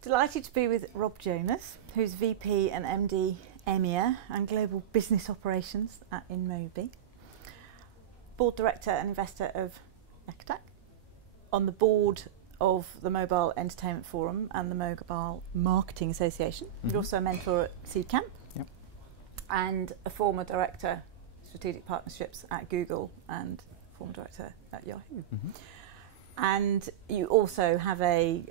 Delighted to be with Rob Jonas, who's VP and MD EMEA and Global Business Operations at InMobi, Board Director and Investor of Yahoo, on the board of the Mobile Entertainment Forum and the Mobile Marketing Association. You're also a mentor at Seed Camp, and a former Director Strategic Partnerships at Google and former Director at Yahoo. And you also have a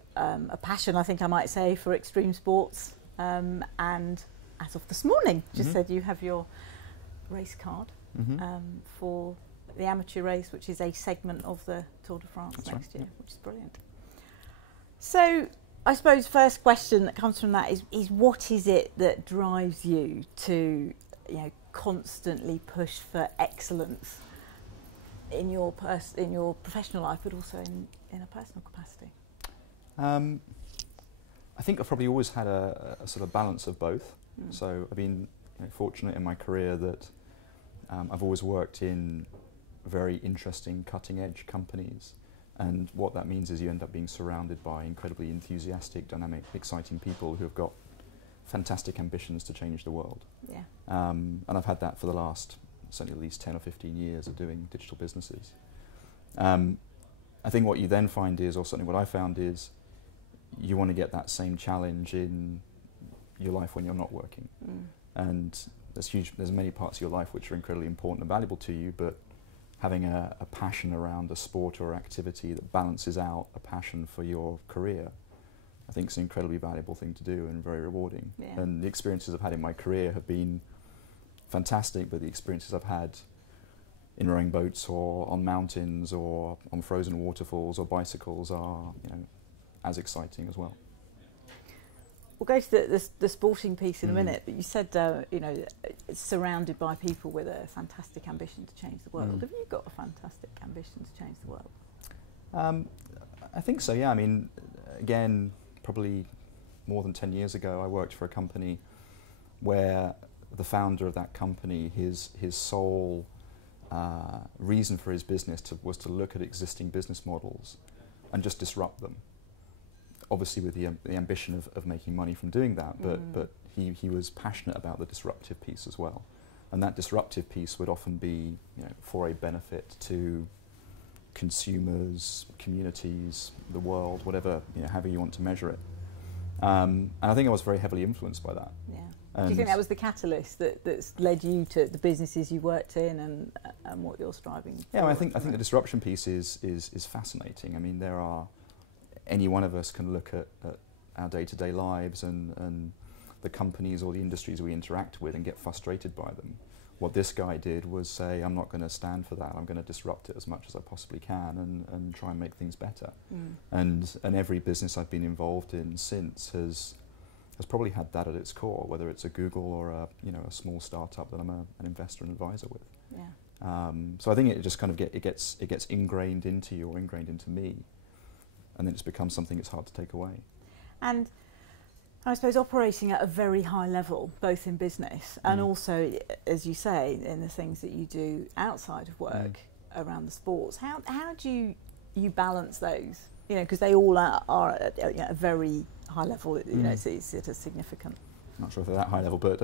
passion, I think I might say, for extreme sports. And as of this morning, just said you have your race card for the amateur race, which is a segment of the Tour de France next year, which is brilliant. So I suppose first question that comes from that is what is it that drives you to constantly push for excellence in your professional life, but also in a personal capacity? I think I've probably always had a sort of balance of both. So I've been fortunate in my career that I've always worked in very interesting, cutting-edge companies, and what that means is you end up being surrounded by incredibly enthusiastic, dynamic, exciting people who have got fantastic ambitions to change the world. And I've had that for the last certainly at least 10 or 15 years of doing digital businesses. I think what you then find is, or certainly what I found is, you want to get that same challenge in your life when you're not working. And there's many parts of your life which are incredibly important and valuable to you, but having a passion around a sport or activity that balances out a passion for your career, I think is an incredibly valuable thing to do and very rewarding. And the experiences I've had in my career have been fantastic, but the experiences I've had in rowing boats or on mountains or on frozen waterfalls or bicycles are as exciting as well. We'll go to the sporting piece in a minute, but you said it's surrounded by people with a fantastic ambition to change the world. Have you got a fantastic ambition to change the world? I think so, yeah. I mean, again, probably more than 10 years ago, I worked for a company where the founder of that company, his sole reason for his business was to look at existing business models and just disrupt them. Obviously with the ambition of making money from doing that, but he was passionate about the disruptive piece as well. And that disruptive piece would often be for a benefit to consumers, communities, the world, whatever, however you want to measure it. And I think I was very heavily influenced by that. Do you think that was the catalyst that's led you to the businesses you worked in and what you're striving for? Yeah, I think the disruption piece is fascinating. I mean, any one of us can look at our day-to-day lives and the companies or the industries we interact with and get frustrated by them. What this guy did was say, I'm not going to stand for that. I'm going to disrupt it as much as I possibly can and try and make things better. And every business I've been involved in since has probably had that at its core, whether it's a Google or a small startup that I'm an investor and advisor with. So I think it just kind of it gets ingrained into you or ingrained into me, and then it's become something that's hard to take away. And I suppose operating at a very high level, both in business and also, as you say, in the things that you do outside of work around the sports. How do you balance those? Because they all are at a very high level. It's at a significant. I'm not sure if they're that high level, but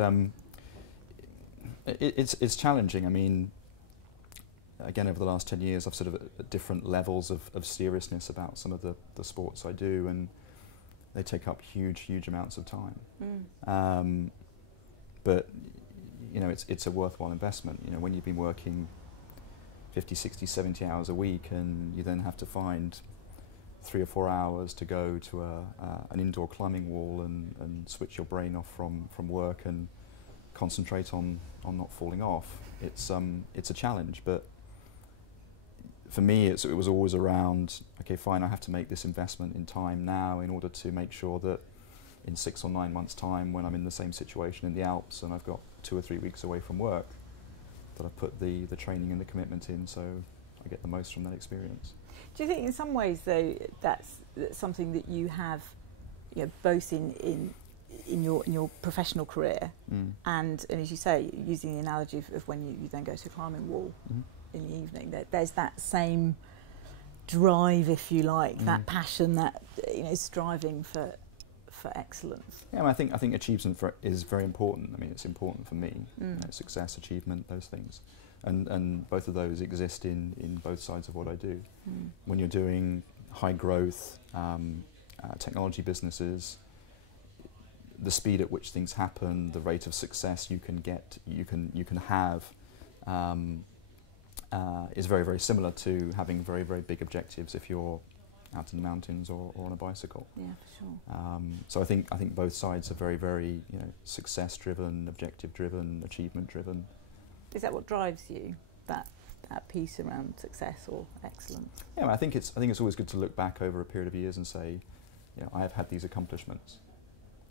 it's challenging. I mean, again, over the last 10 years, I've sort of at different levels of seriousness about some of the sports I do, and they take up huge amounts of time. But it's a worthwhile investment. When you've been working 50, 60, 70 hours a week, and you then have to find 3 or 4 hours to go to an indoor climbing wall and switch your brain off from work and concentrate on not falling off. It's a challenge, but for me, it was always around, okay, fine, I have to make this investment in time now in order to make sure that in 6 or 9 months' time, when I'm in the same situation in the Alps and I've got 2 or 3 weeks away from work, that I put the training and the commitment in so I get the most from that experience. Do you think in some ways, though, that's something that you have, both in your professional career and as you say, using the analogy of when you then go to a climbing wall in the evening, there's that same drive, if you like, that passion, that striving for for excellence? Yeah, I think achievement is very important. I mean, it's important for me. You know, success, achievement, those things, and both of those exist in both sides of what I do. When you're doing high growth technology businesses, the speed at which things happen, the rate of success you can have, is very, very similar to having very, very big objectives if you're out in the mountains or on a bicycle. Yeah, for sure. So I think both sides are very, very success driven, objective driven, achievement driven. Is that what drives you? That piece around success or excellence? Yeah, I think it's always good to look back over a period of years and say, I have had these accomplishments.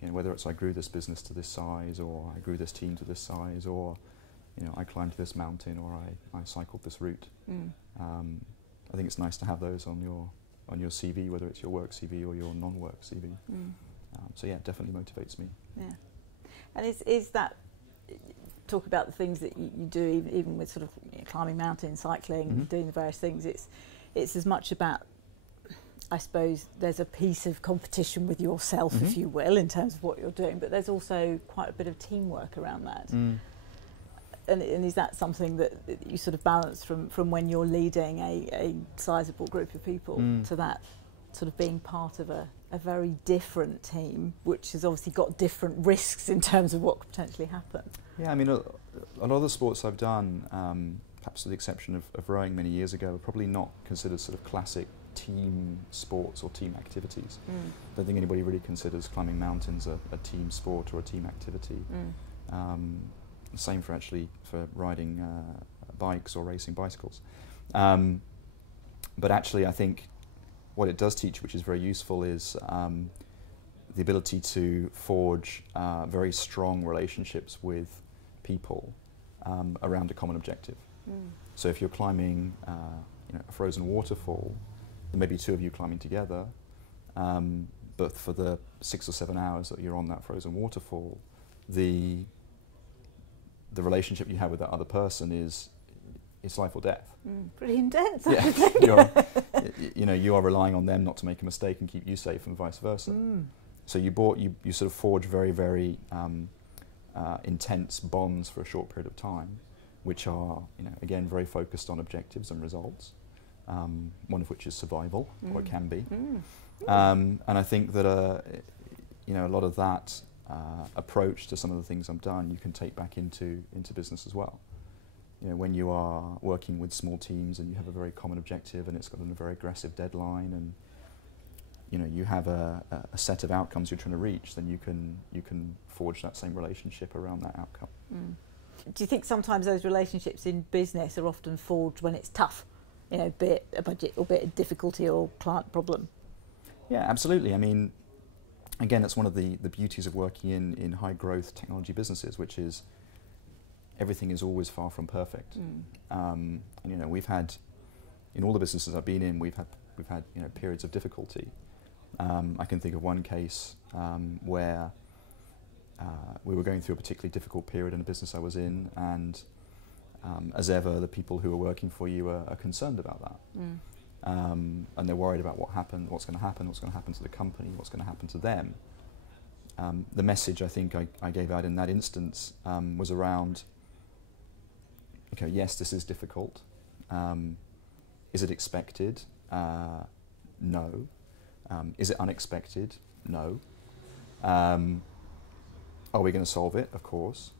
Whether it's I grew this business to this size, or I grew this team to this size, or I climbed this mountain, or I cycled this route. I think it's nice to have those on your CV, whether it's your work CV or your non-work CV. So yeah, it definitely motivates me. Yeah, and is that, talk about the things that you do, even with sort of climbing mountains, cycling, doing the various things. It's as much about, I suppose, there's a piece of competition with yourself, if you will, in terms of what you're doing, but there's also quite a bit of teamwork around that. And is that something that you sort of balance from when you're leading a sizable group of people to that sort of being part of a very different team, which has obviously got different risks in terms of what could potentially happen? Yeah, I mean, a lot of the sports I've done, perhaps with the exception of rowing many years ago, are probably not considered sort of classic team sports or team activities. I don't think anybody really considers climbing mountains a team sport or a team activity. Same for riding bikes or racing bicycles. But actually, I think what it does teach, which is very useful, is the ability to forge very strong relationships with people around a common objective. So if you're climbing a frozen waterfall, there may be two of you climbing together, but for the 6 or 7 hours that you're on that frozen waterfall, the relationship you have with that other person is life or death. Pretty intense. Yeah, you are relying on them not to make a mistake and keep you safe, and vice versa. So you sort of forge very, very intense bonds for a short period of time, which are again very focused on objectives and results. One of which is survival, or it can be. And I think that a lot of that approach to some of the things I've done, you can take back into business as well. When you are working with small teams and you have a very common objective and it's got a very aggressive deadline, and you have a set of outcomes you're trying to reach, then you can forge that same relationship around that outcome. Do you think sometimes those relationships in business are often forged when it's tough? Be it a budget or be it a difficulty or client problem? Yeah, absolutely. I mean, again, it's one of the beauties of working in high growth technology businesses, which is everything is always far from perfect. We've had, in all the businesses I've been in, we've had periods of difficulty. I can think of one case where we were going through a particularly difficult period in a business I was in, and as ever, the people who are working for you are concerned about that. And they're worried about what's going to happen to the company, what's going to happen to them. The message I think I gave out in that instance was around, okay, yes, this is difficult. Is it expected? No. Is it unexpected? No. Are we going to solve it? Of course.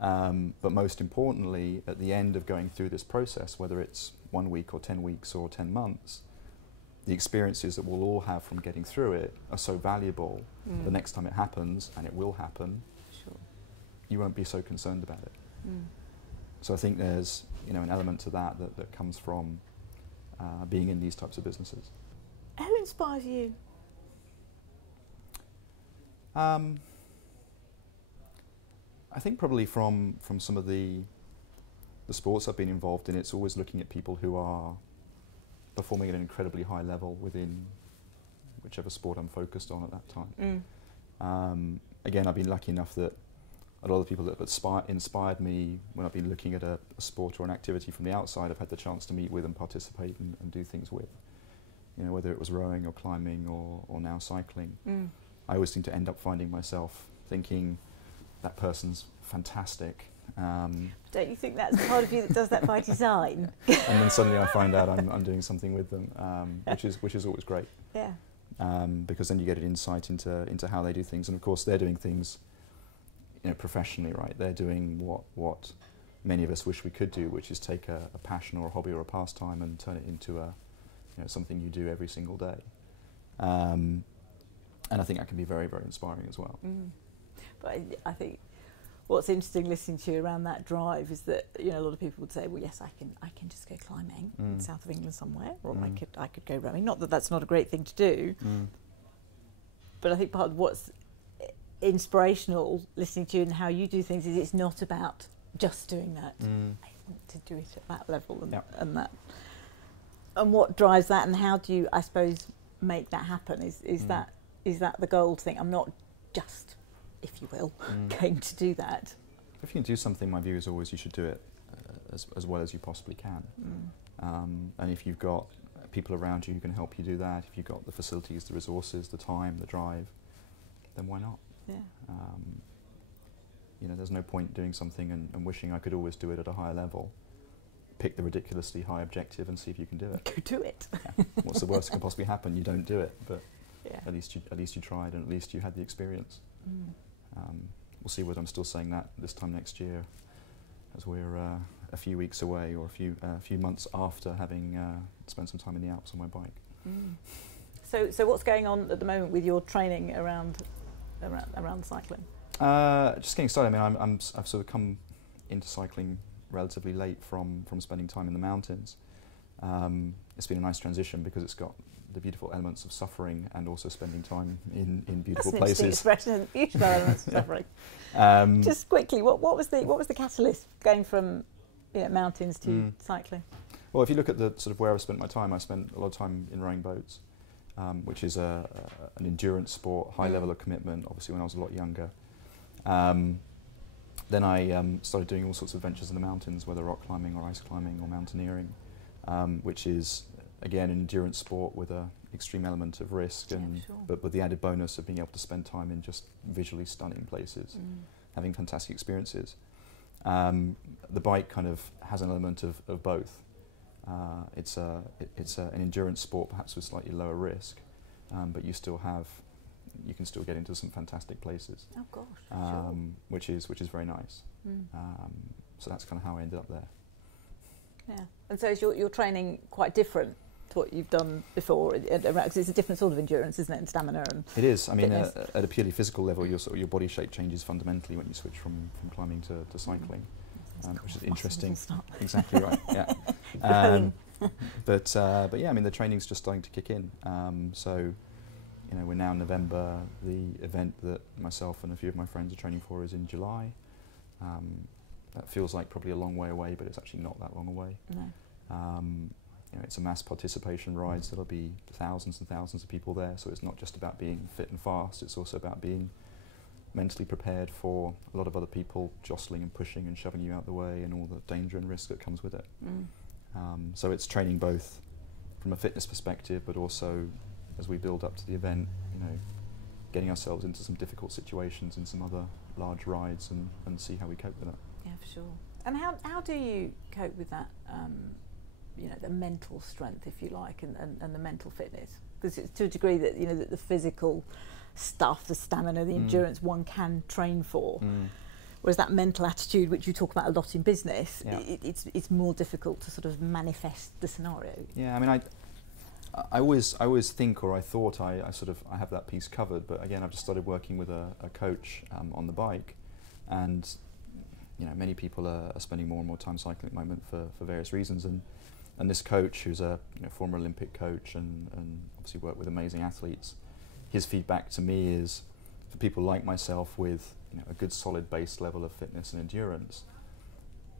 But most importantly, at the end of going through this process, whether it's 1 week or 10 weeks or 10 months, the experiences that we'll all have from getting through it are so valuable. The next time it happens, and it will happen, you won't be so concerned about it. So I think there's an element to that comes from being in these types of businesses. Who inspires you? I think probably from some of the sports I've been involved in, it's always looking at people who are performing at an incredibly high level within whichever sport I'm focused on at that time. Again, I've been lucky enough that a lot of the people that have inspired me when I've been looking at a sport or an activity from the outside, I've had the chance to meet with and participate and do things with. Whether it was rowing or climbing or now cycling. I always seem to end up finding myself thinking that person's fantastic. Don't you think that's part of you that does that by design? And then suddenly I find out I'm doing something with them, which is always great. Yeah. Because then you get an insight into how they do things, and of course they're doing things, professionally, right? They're doing what many of us wish we could do, which is take a passion or a hobby or a pastime and turn it into something you do every single day. And I think that can be very, very inspiring as well. But I think what's interesting listening to you around that drive is that a lot of people would say, well, yes, I can just go climbing in the south of England somewhere, or I could go rowing. Not that that's not a great thing to do, but I think part of what's inspirational listening to you and how you do things is it's not about just doing that. I want to do it at that level and that. And what drives that, and how do you, I suppose, make that happen? Is that the goal thing? I'm not just, if you will, going to do that. If you can do something, my view is always you should do it as well as you possibly can. And if you've got people around you who can help you do that, if you've got the facilities, the resources, the time, the drive, then why not? Yeah. There's no point doing something and wishing I could always do it at a higher level. Pick the ridiculously high objective and see if you can do it. Go do it. Yeah. What's the worst that can possibly happen? You don't do it, but at least you tried, and at least you had the experience. We'll see whether I'm still saying that this time next year, as we're a few weeks away, or a few months after having spent some time in the Alps on my bike. So what's going on at the moment with your training around cycling? Just getting started. I mean, I've sort of come into cycling relatively late from spending time in the mountains. It's been a nice transition because it's got the beautiful elements of suffering and also spending time in beautiful places. That's an interesting expression, beautiful elements of suffering. Just quickly, what was the catalyst going from mountains to cycling? Well, if you look at the sort of where I've spent my time, I spent a lot of time in rowing boats, which is an endurance sport, high level of commitment, obviously when I was a lot younger. Then I started doing all sorts of adventures in the mountains, whether rock climbing or ice climbing or mountaineering, which is, again, an endurance sport with an extreme element of risk, but with the added bonus of being able to spend time in just visually stunning places, having fantastic experiences. The bike kind of has an element of both. It's an endurance sport, perhaps with slightly lower risk, but you can still get into some fantastic places. Oh gosh, which is very nice. So that's kind of how I ended up there. Yeah, and so is your training quite different to what you've done before? Because it's a different sort of endurance, isn't it, and stamina and it is. I mean, at a purely physical level, your body shape changes fundamentally when you switch from climbing to cycling, which is interesting. Exactly right. Yeah. But yeah, I mean, the training's just starting to kick in. So. We're now in November. The event that myself and a few of my friends are training for is in July. That feels like probably a long way away, but it's actually not that long away. No. It's a mass participation ride, so there'll be thousands and thousands of people there. So it's not just about being fit and fast, it's also about being mentally prepared for a lot of other people jostling and pushing and shoving you out the way, and all the danger and risk that comes with it. So it's training both from a fitness perspective, but also as we build up to the event, getting ourselves into some difficult situations in some other large rides and see how we cope with it. Yeah, for sure. And how do you cope with that, the mental strength, if you like, and the mental fitness? Because it's to a degree that, that the physical stuff, the stamina, the endurance one can train for. Whereas that mental attitude, which you talk about a lot in business, it's more difficult to sort of manifest the scenario. Yeah, I mean, I always think, or I thought I have that piece covered, but again, I've just started working with a coach on the bike, and many people are spending more and more time cycling at the moment for various reasons, and this coach, who's a former Olympic coach and obviously worked with amazing athletes, his feedback to me is, for people like myself with a good solid base level of fitness and endurance,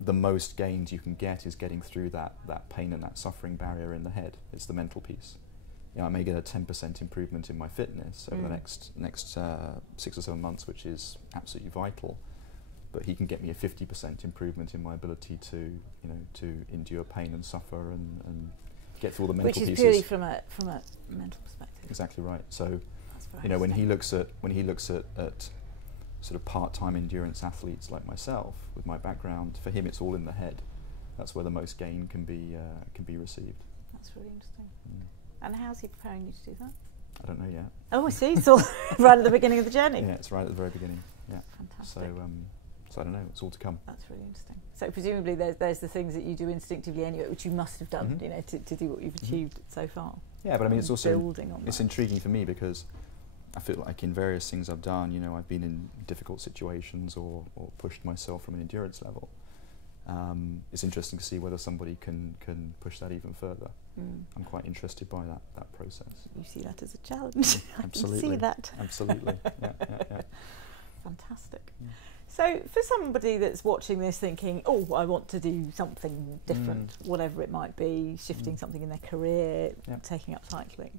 the most gains you can get is getting through that pain and that suffering barrier in the head. It's the mental piece. I may get a 10% improvement in my fitness over the next 6 or 7 months, which is absolutely vital. But he can get me a 50% improvement in my ability to endure pain and suffer and get through all the mental pieces. Which is purely from a mental perspective. Exactly right. So You know, when he looks at sort of part-time endurance athletes like myself, with my background, for him it's all in the head. That's where the most gain can be received. That's really interesting. And how's he preparing you to do that? I don't know yet. Oh, I see. So right at the beginning of the journey. Yeah, it's right at the very beginning. Yeah. Fantastic. So I don't know. It's all to come. That's really interesting. So presumably there's the things that you do instinctively anyway, which you must have done, you know, to do what you've achieved so far. Yeah, but I mean, it's also building on it's that. intriguing for me because I feel like in various things I've done, you know, I've been in difficult situations or pushed myself from an endurance level. It's interesting to see whether somebody can push that even further. I'm quite interested by that process. You see that as a challenge. Absolutely. I can see that. Absolutely. Yeah. Fantastic. So for somebody that's watching this thinking, oh, I want to do something different, whatever it might be, shifting something in their career, taking up cycling,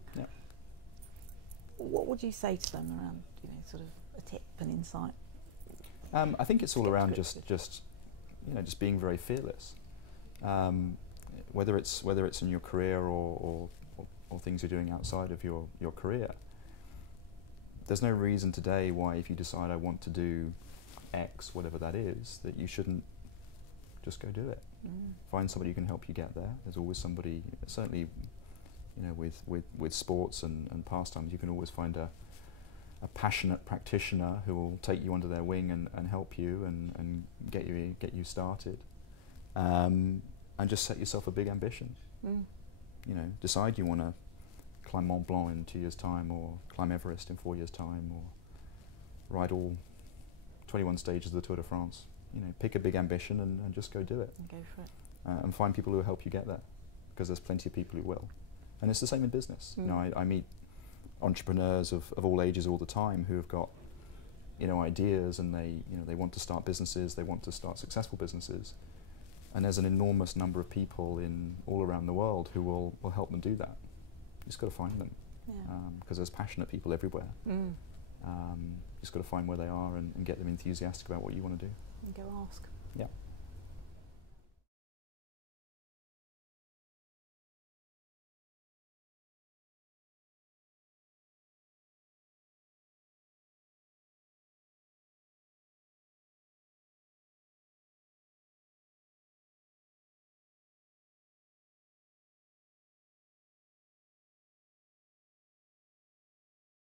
what would you say to them around, you know, sort of a tip and insight? I think it's all around just you know, just being very fearless. Whether it's in your career or things you're doing outside of your career. There's no reason today why, if you decide I want to do X, whatever that is, that you shouldn't just go do it. Find somebody who can help you get there. There's always somebody, certainly, you know, with sports and pastimes, you can always find a passionate practitioner who will take you under their wing and help you and get you started. And just set yourself a big ambition. You know, decide you want to climb Mont Blanc in 2 years' time, or climb Everest in 4 years' time, or ride all 21 stages of the Tour de France. You know, pick a big ambition and just go do it. And go for it. And find people who will help you get there, because there's plenty of people who will. And it's the same in business. You know, I meet entrepreneurs of all ages all the time who have got, you know, ideas, and they want to start businesses, they want to start successful businesses. And there's an enormous number of people all around the world who will help them do that. You just got to find them, because there's passionate people everywhere. Just got to find where they are and get them enthusiastic about what you want to do. And go ask. Yeah.